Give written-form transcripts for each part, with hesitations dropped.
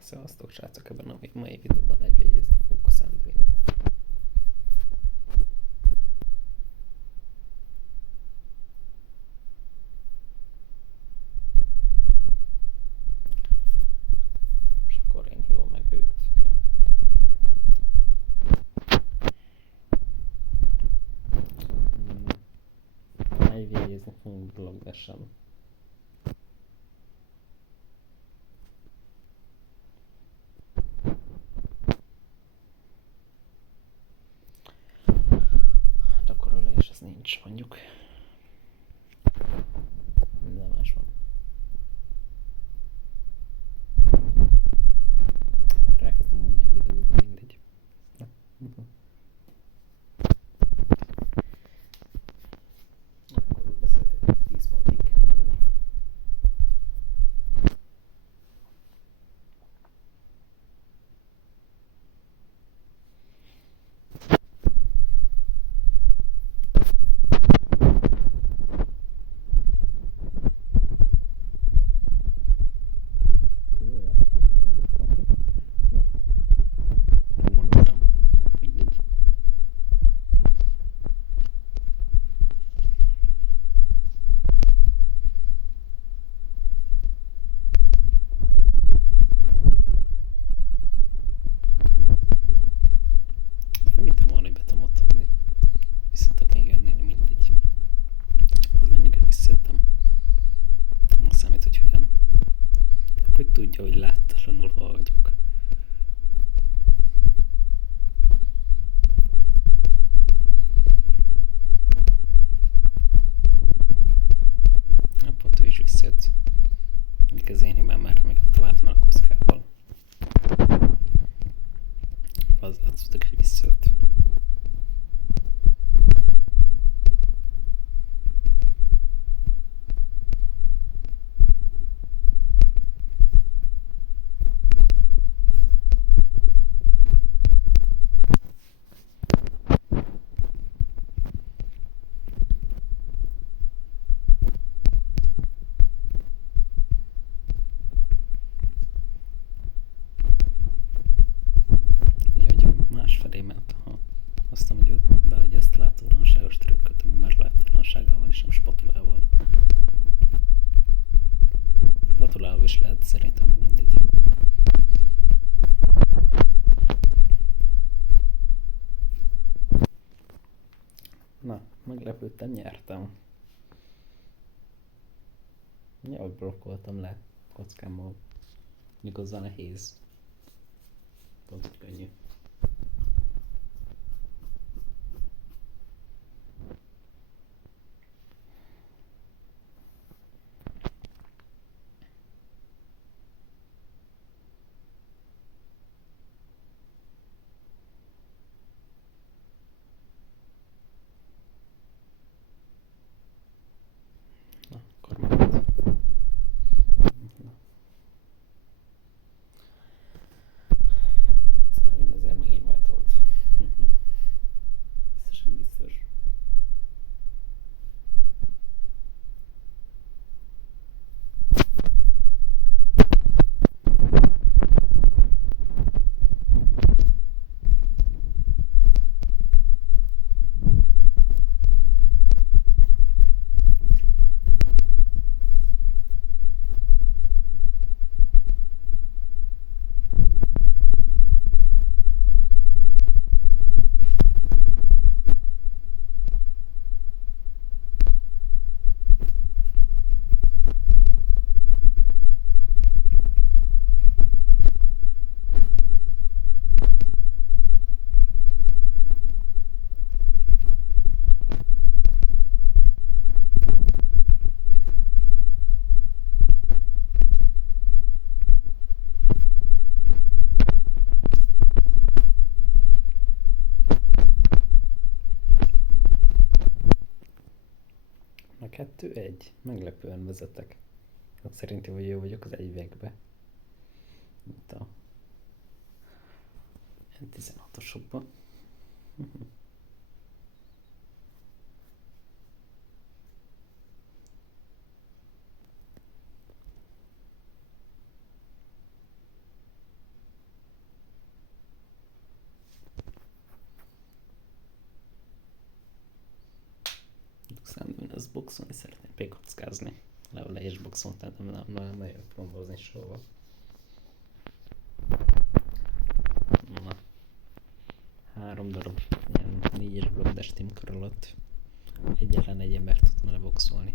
Szevasztok srácok, ebben a mai videóban együttjegyezni fogok a Sanduin. És akkor én hívom meg őt. Együttjegyezni fogunk blogversen. Gyakorolás ez nincs, mondjuk. Minden más van. Már elkezdtem úgy még videózni, mindegy. Akkor beszéltek, hogy 10 pontig kell menni. Nem gondoltam. Mindegy. Nem hittem volna, hogy be tudom ott adni. Visszatok még jönni, mindegy. Az mennyiket visszajöttem. Nem számít, hogy hogyan. Hogy tudja, hogy láttalanul hol vagyok. Pont ő is visszajött. Míg az én hibám már, amíg ott találtam a kockával. Az látszott, hogy visszajött. Másfelé ment, aztán, hogy ő beadja azt a láttalanságos trükköt, ami már láttalansággal van, és nem spatulával. Spatulával is lehet, szerintem mindegy. Na, meglepődtem, nyertem. Nyilván blokkoltam le kockámmal. Igazán nehéz. Pont, hogy könnyű. Na, akkor megint. Szerintem ezért megint váltolt. Biztosan biztos. A 2-1. Meglepően vezetek. Szerintem, hogy jó vagyok az egyvekbe. Itt a 16-osokban. Szerintem én ezt boxolni szeretném pékockázni. Le is boxolni, tehát nem nagyon promózni soha. Na. 3 darab ilyen 4-es blogdes teamkör alatt egyetlen egy ember tudna leboxolni.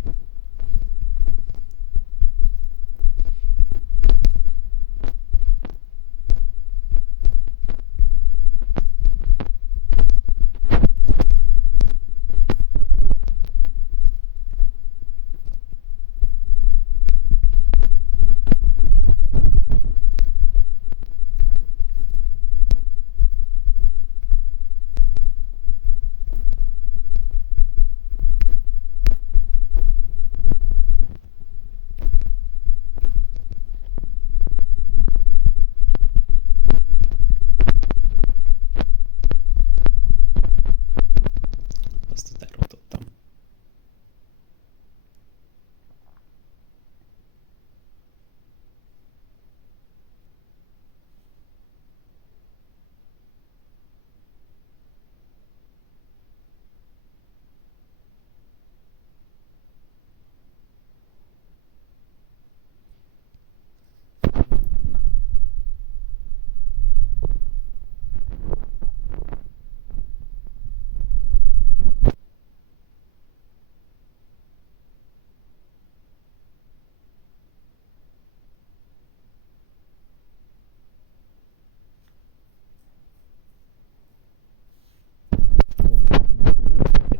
Azt elrontottam.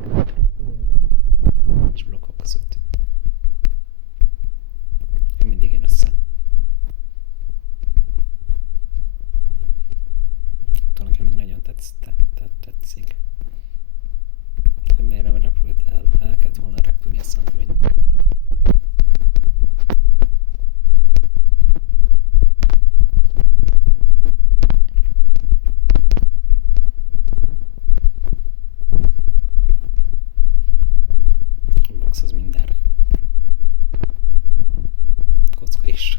Na. És blokkok között. Mindig jön össze. Talán nekem még nagyon tetszik. De miért nem repült el? El kellett volna repülni, azt mondtam, hogy a box az mindenre jó. Kocka is.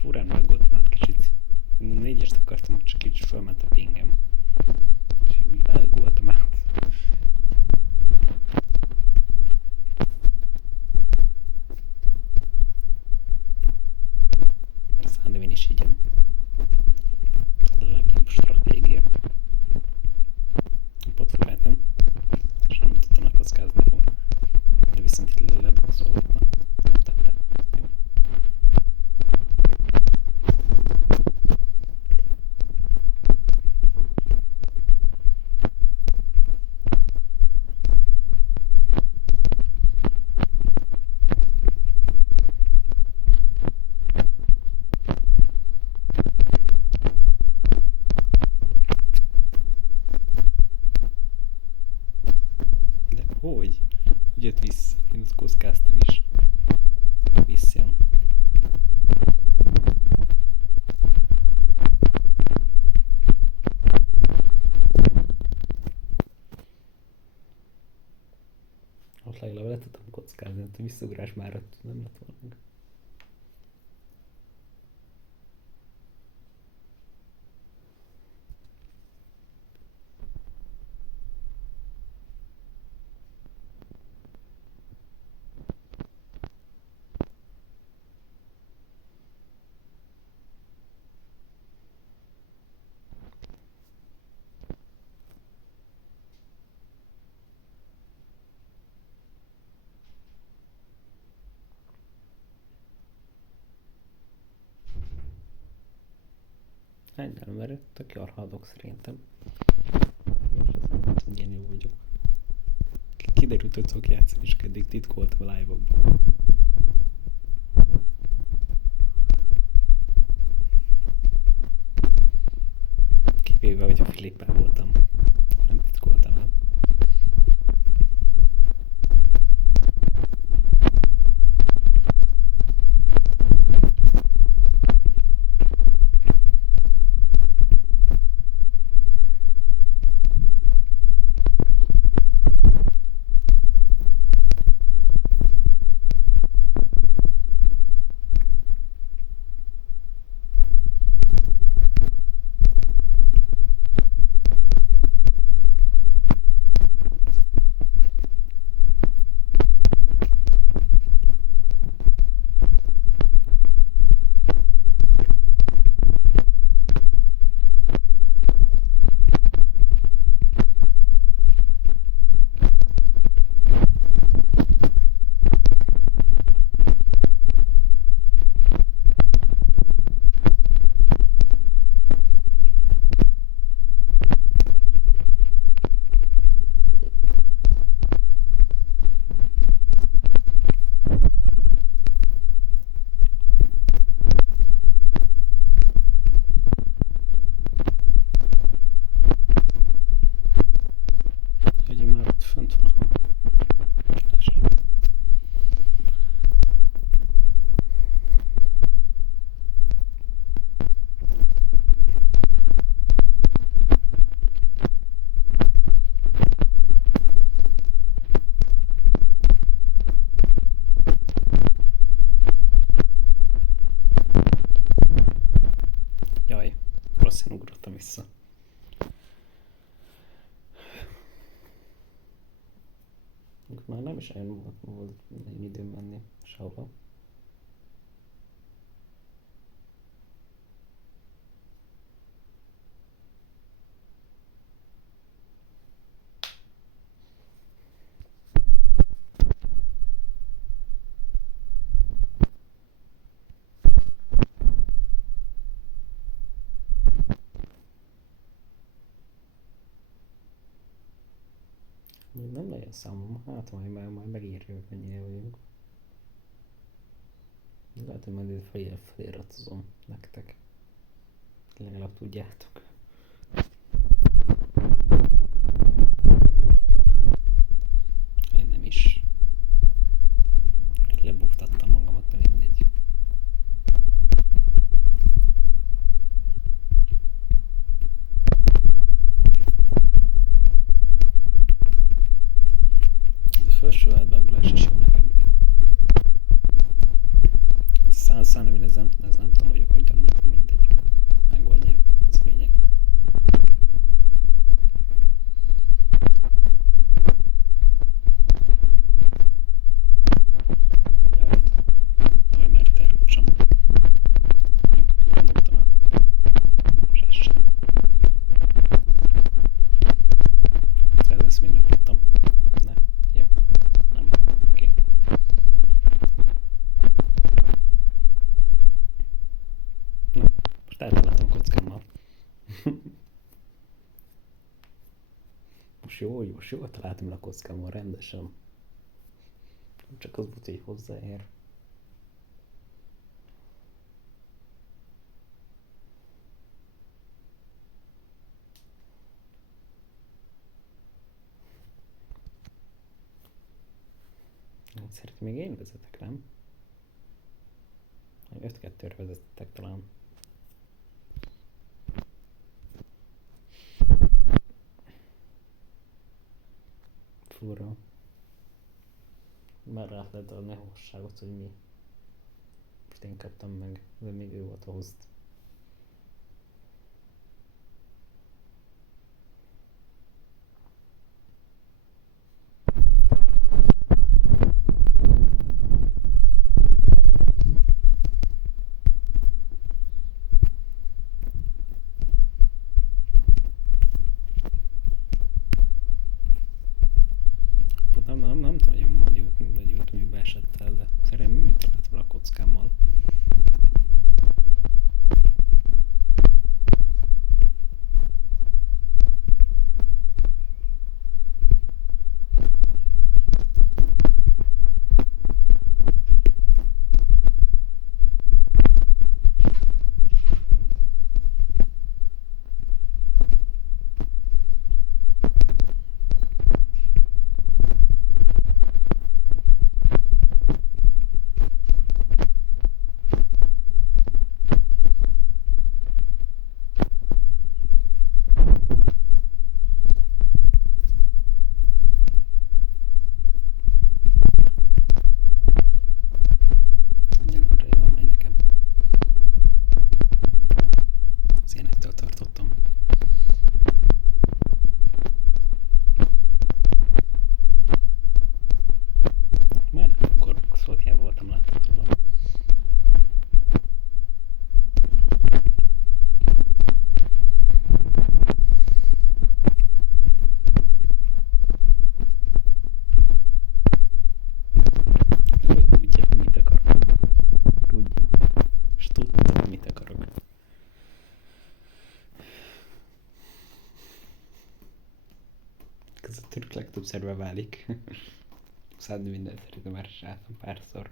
Furán megoltam át kicsit. 4-est akartam, csak kicsit fölment a pingem. És úgy elgoltam át. Szerintem én is így jön. A legjobb stratégia. Pont furán jön. És nem tudtam lekockázni, jó. De viszont itt leboxolhatna. De. Jó. De hogy? Jött vissza. Én ott kockáztam is. Visszajön. Ott legalább le tudtam kockázni, hogy visszaugrás már nem lett volna. Ennyi, mert tök jól haladok szerintem. Én sem számítom, hogy én jó vagyok. kiderült, hogy tudok játszani, és eddig titkoltam a live-okban. Kivéve, hogyha Filippel voltam. Nem titkoltam el. Fönt van a hangolás. Jaj, rosszul ugrottam vissza. Már nem is olyan volt időm menni sehova. Nem legyen számom, hát majd megírja, hogy mennyire vagyunk. Lehet, hogy majd feliratozom nektek. Legalább tudjátok. Én nem is. Lebuktattam magamat, de mindegy. Felső átvágulás is jó nekem. Szállni, ez nem tudom, hogy hogyan meg, de mindegy. Megoldja, az a lényeg. Jaj, ahogy már itt elrúcsam. Jó, gondoltam el. Most ez sem. Ezt még nem tudtam. Ne, jó. Nem, oké. Na, most eltaláltam kockámmal. Most jól találtam le a kockámmal, rendesen. Csak az volt, hogy hozzáér. Szerintem még én vezetek, nem? 5-2-re vezettek talán. Fura. Már rá lehet adni a hosszságot, hogy mi. Most én kaptam meg, de még ő volt a host. Nem tudom, hogy YouTube-be esett el, de szerintem mit talált vele a kockámmal. Tudok legtöbbször beválik. Szádni mindent szerintem már is álltam párszor.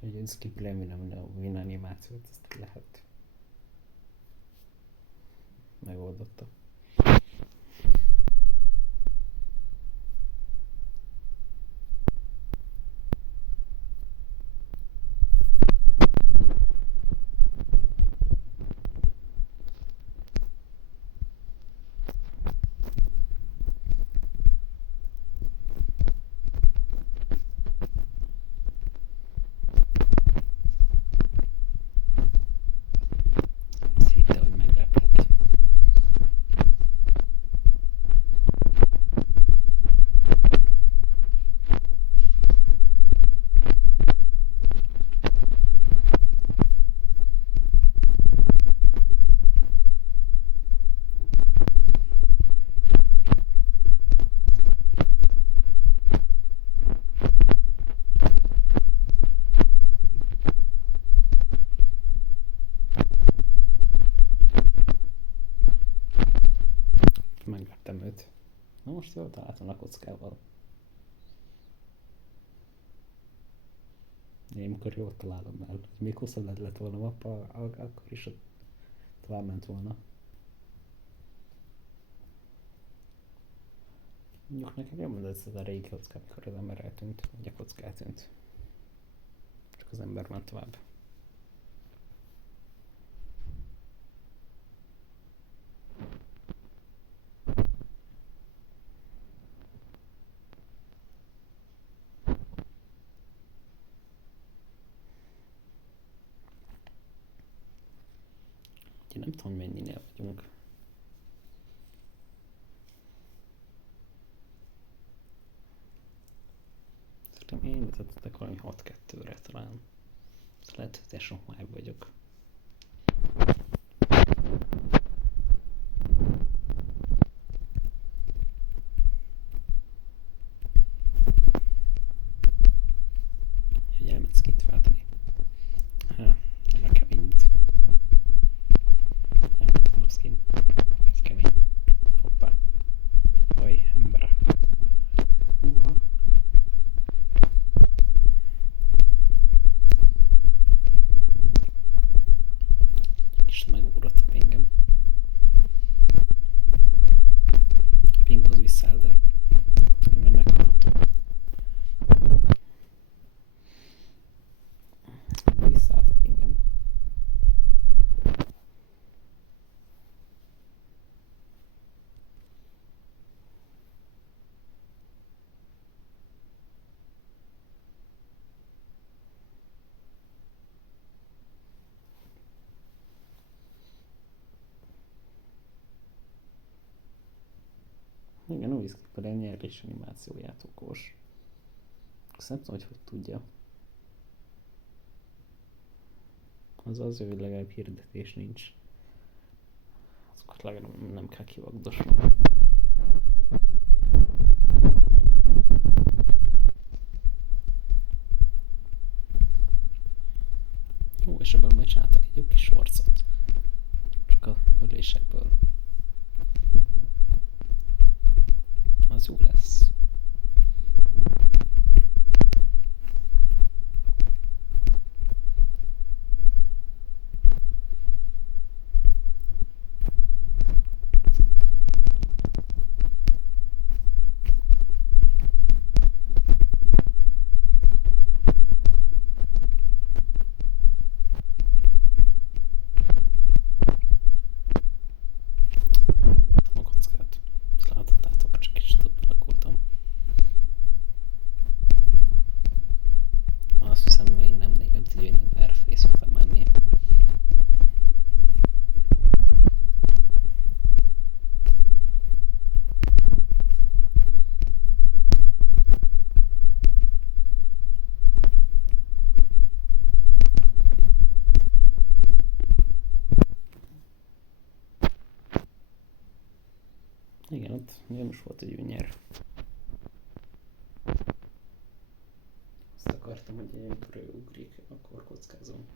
Hogy én skiplem minden animációt, ezt lehet. Megoldotta. Azt hitte, hogy meglepett. Megvettem őt. Na most jól találtam a kockával. Én amikor jól találom el, hogy még hosszabb lett volna a mappa, akkor is ott tovább ment volna. Mondjuk nekem jól mondod ez a régi kocka, amikor az ember eltűnt, vagy a kocka eltűnt. Csak az ember ment tovább. Én nem tudom, hogy mennyinél vagyunk. Szerintem én mutatottak valami 6-2-re talán. Lehet, hogy sok már vagyok. Hogy elmetsz kint váltani. Nem kemény. Elmet volna skin. Ez kemény. Hoppá. Jaj, ember. Uha. Kicsit megugrott a pingem. A ping az visszáll, de én még meghalhatom. Visszállt a pingem. Igen, úgy szkippel egy nyerés animációját okos. Azt nem tudom, hogy tudja. Az jó, hogy legalább hirdetés nincs. Azokat legalább nem kell kivagdosnom. Ó, és ebből majd csináltak egy jó kis sorcot. Csak a ölésekből. Az jó lesz. A kockát. Ezt láthattátok, csak kicsit ott belakódtam. Azt hiszem, még nem tudja, hogy errefelé szoktam menni. Igen, ott nem is volt egy nyer. értem, hogy amikor ő ugrik, akkor kockázom.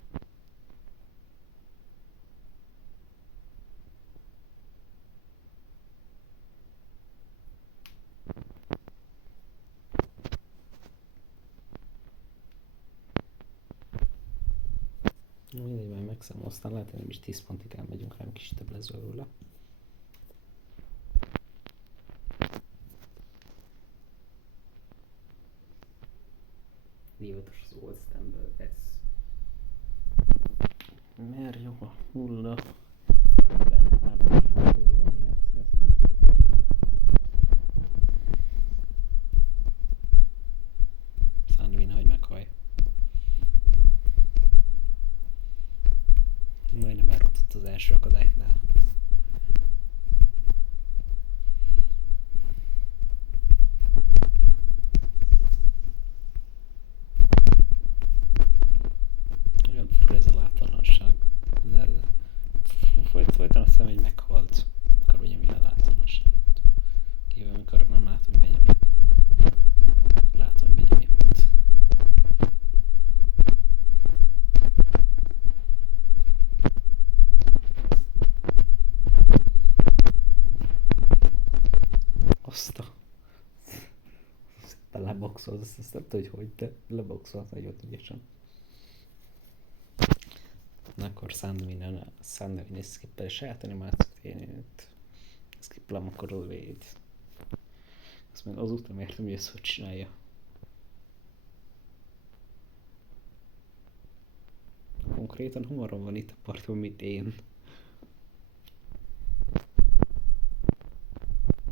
Mindegy, majd megszámol, aztán lehet, hogy nem is 10 pontig elmegyünk, hanem kis több lesz belőle. Divatos az Old Stamble, ez. Mert jó a hulla. 43 fordulón játszik, azt nem tudom. Sandvin, hogy meghaj. Majdnem elrontott az első akadálynál. Olyan fura ez a láttalanság. Folyton azt hiszem, hogy meghalt. Akkor ugye mi a láttalanságot. Kívül, amikor nem látom, hogy Benjamin. Látom, hogy Benjamin pont. Azt a... Szépen leboxol, azt nem tudod, hogy de leboxolt nagyon ügyesen. Na akkor Sandvin skippel a saját animációt, én itt skippelem akkor a véd. Azt meg azután nem értem, hogy ezt hogy csinálja. Konkrétan hamarabb van itt a parton, mint én.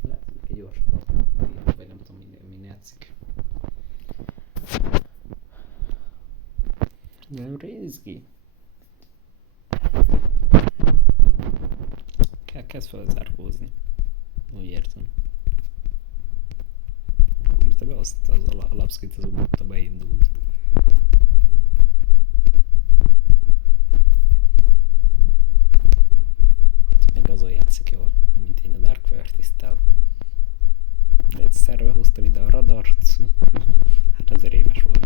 Lehet, hogy egy gyors parton, vagy nem tudom, min játszik. Nem rézgi. Kezd felzárkózni. Úgy értem. Most te behozta az alapszkit, az úgy beindult. Hát meg azon játszik jól, mint én a Dark Vertis-tel. De egyszerre hoztam ide a radart. Hát azért éves volt.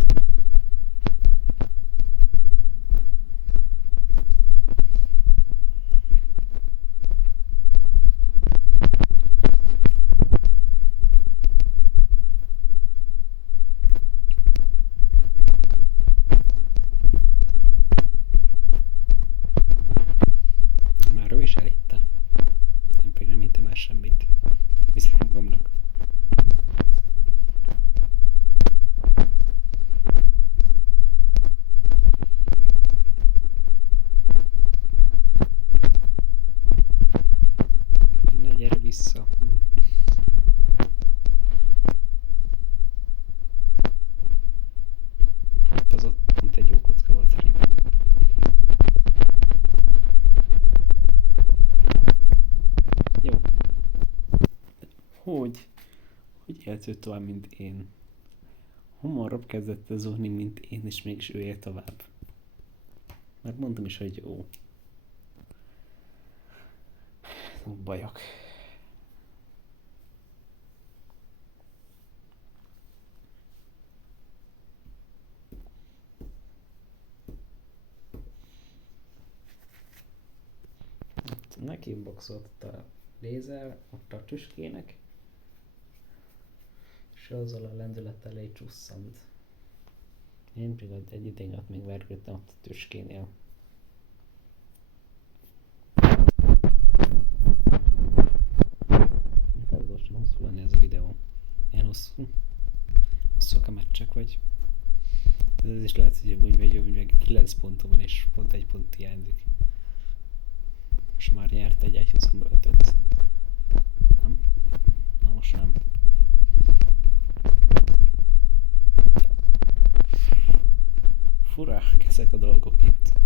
Semmit. Viszont magamnak. Ne gyere vissza. Az ott pont egy jó kocka volt szerintem. Jó. Hogy élt ő tovább, mint én? Hamarabb kezdett zúgni, mint én, és mégis ő él tovább. Mert mondtam is, hogy jó. Bajok. Neki boxolt a lézer, ott a tüskének, és azzal a lendülettel egy csusszant. Én pedig egy idényt még vergődtem ott a tüskénél. Elgyorsan hosszú lenni ez a videó. Ilyen hosszúak a meccsek vagy. Ez is lehet, hogy úgy meg 9 ponton van, és pont egy pont hiányzik. És már nyert egy 1.25-öt. Nem? Na most nem. Furák ezek a dolgok itt.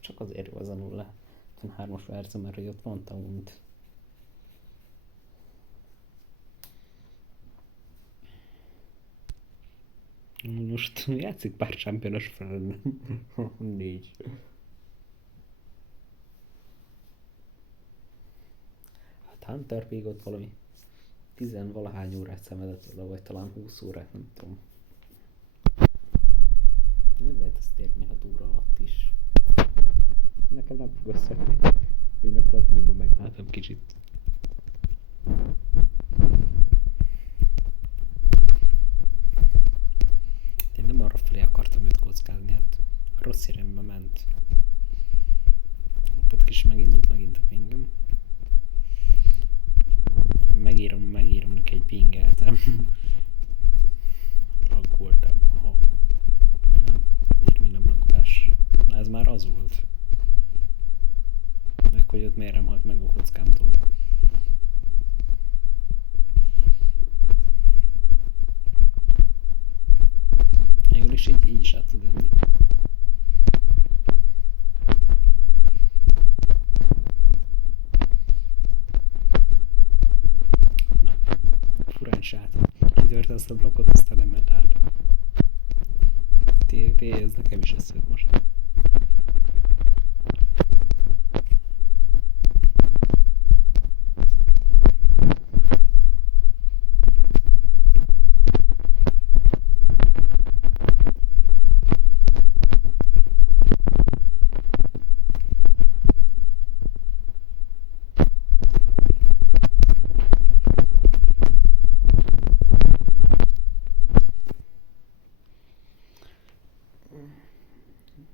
csak azért jó az a 0-3-as verzió, mert hogy ott van taunt. Most játszik pár championos fel, 4. Hát Hunter még ott valami 10-valahány órát szenvedett vele, vagy talán 20 órát, nem tudom. Nem lehet ezt érni 6 óra alatt is. Nekem nem fog összeadni. Én a platinumban megálltam kicsit. Én nem arra felé akartam őt kockázni, hát rossz irányba ment. Ott kis megindult megint a pingem. Megírom neki egy pingeltem. Laggoltam. Na nem, miért még nem laggolás? Na ez már az volt. Meg hogy ott miért nem halt meg a kockámtól. Végül is így is át tud jönni. Na, furán se át. Kitörte azt a blokkot, aztán nem ment át. Ez nekem is összejött most.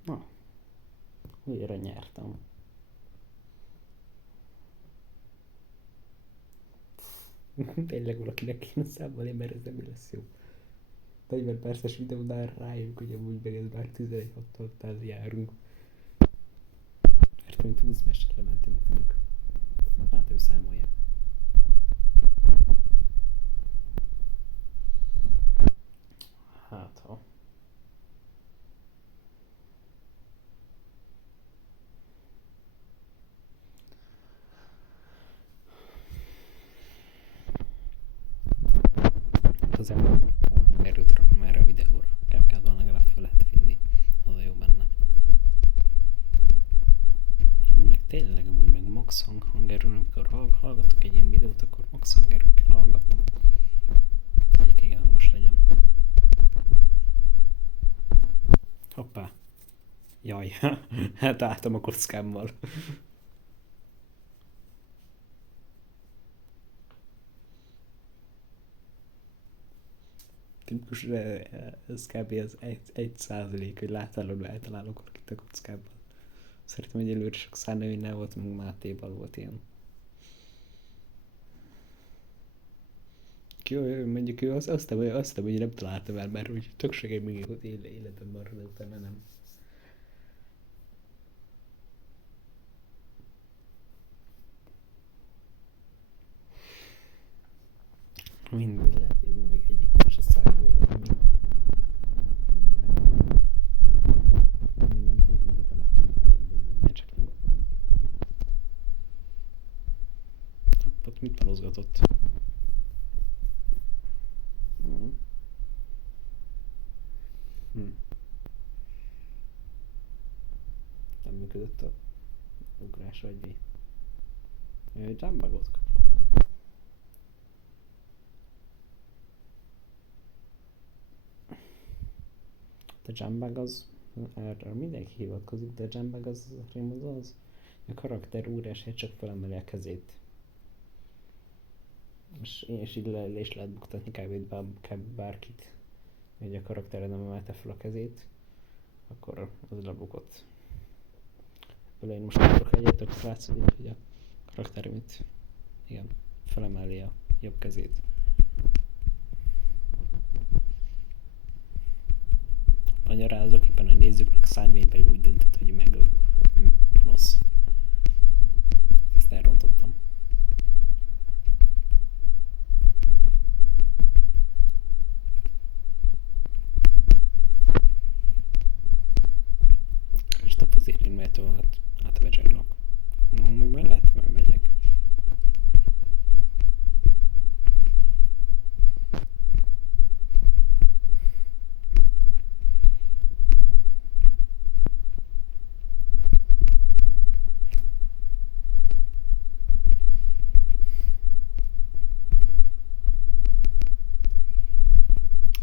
Na, újra nyertem. Tényleg valakinek kéne számolni, mert ez nem lesz jó. 40 perces videónál rájövünk, hogy amúgy meg ez már 11-6-tal járunk. Mert mint 20 mestre mentünk mondjuk. Hát ő számolja. Hát ha. Az erőt rakom erre a videóra. Capcutban legalább fel lehet vinni. Az a jó benne. Meg tényleg amúgy meg max hangerőn, amikor hallgatok egy ilyen videót, akkor max hangerőn kell hallgatnom. Egyik igen hangos legyen. Hoppá. Jaj, hát álltam a kockámmal. Tipikus, ez kb. Az 1%, hogy látálod, eltalálok valakit a kockában. Szerintem egyelőre sok Szárnőinnel volt, meg Mátéval volt ilyen. Mondjuk ő azt hogy nem találtam el, mert úgy tök sokáig még ott életben marad, de utána nem. Mindegy, lehet, hogy meg egyik is a számolja, ami nem tudok meg a telefonjáról, csak nem gondolom. Ott mit palozgatott? Nem működött a ugrás, vagy mi? Jumbugot kapott. A jumbug az, erre mindenki hivatkozik, de a jumbug az a karakter ugrásért csak felemeli a kezét. És így le is lehet buktatni kb. Bárkit, hogy a karakter nem emelte fel a kezét, akkor az lebukott. Ebből én most akarok egyet, akkor látszódik, hogy a karakterümit, igen, felemeli a jobb kezét. Magyarázok éppen, hogy nézzüknek, Szánvény pedig úgy döntött, hogy megöl. Rossz. Ezt elrontottam. Stop azért én dolgot átvecsegnek. Amúgy majd lehet, majd megyek.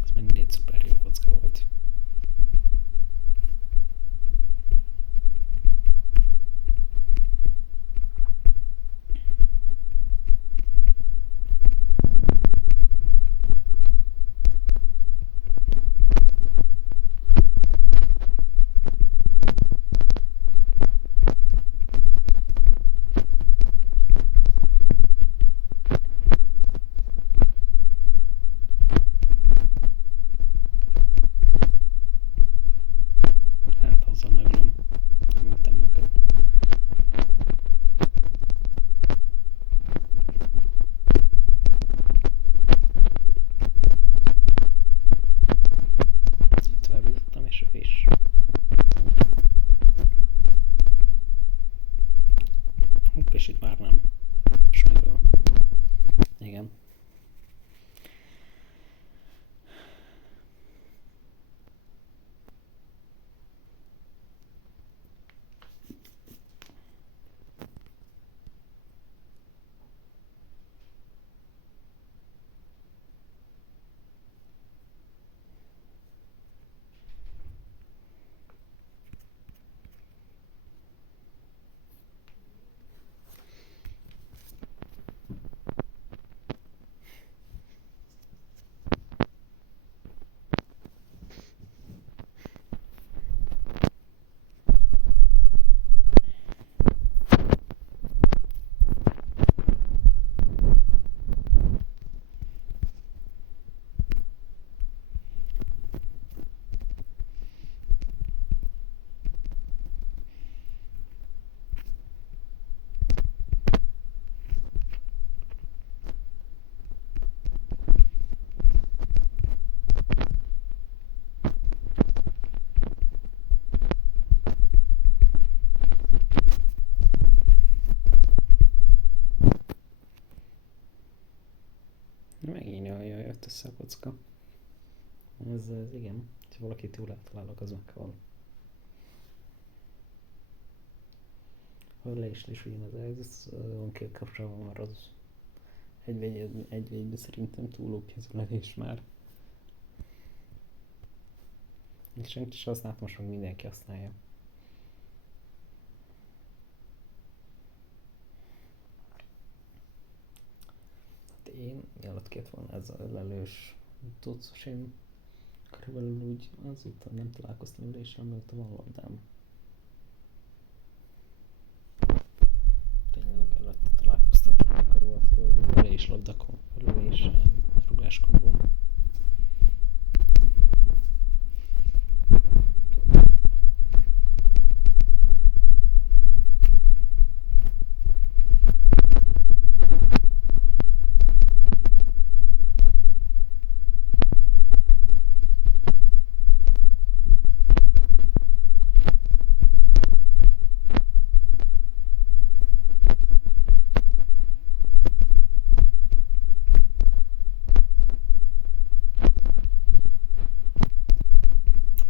Ez megint egy szuper jó kocka volt. Hát azzal megölöm. Nem öltem meg őt. Itt továbbítottam, és ő is. Hopp, és itt már nem. Most megöl. Igen. Megint jött össze a kocka. Ez igen. Ha valakit jól eltalálok, az megvan. Ha le is ugyanaz, ez van két kapcsolatban, mert az egy szerintem túlóbb kezelés már. És senki is használt, most meg mindenki használja. Hát én mielőtt kellett volna ez a ölelős tucasim, körülbelül úgy azóta nem találkoztam ülésre, mióta van labdám. Tényleg előtte találkoztam, csak akkor volt ülés labdakon, ülés rugáskombom.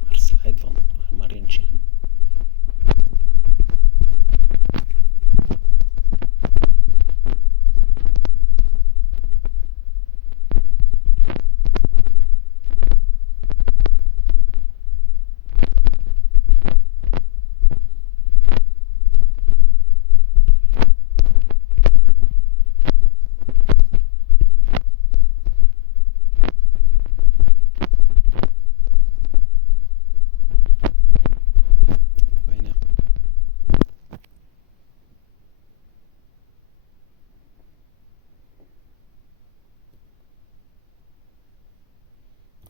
Már slide van, már nincs ilyen. Fajna.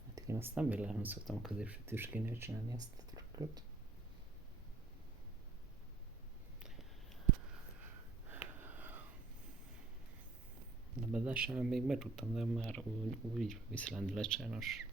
Hát én azt nem véletlenül szoktam a középső tüskénél csinálni ezt a trükköt. De bedásával még be tudtam, de már úgy viszlendület sajnos.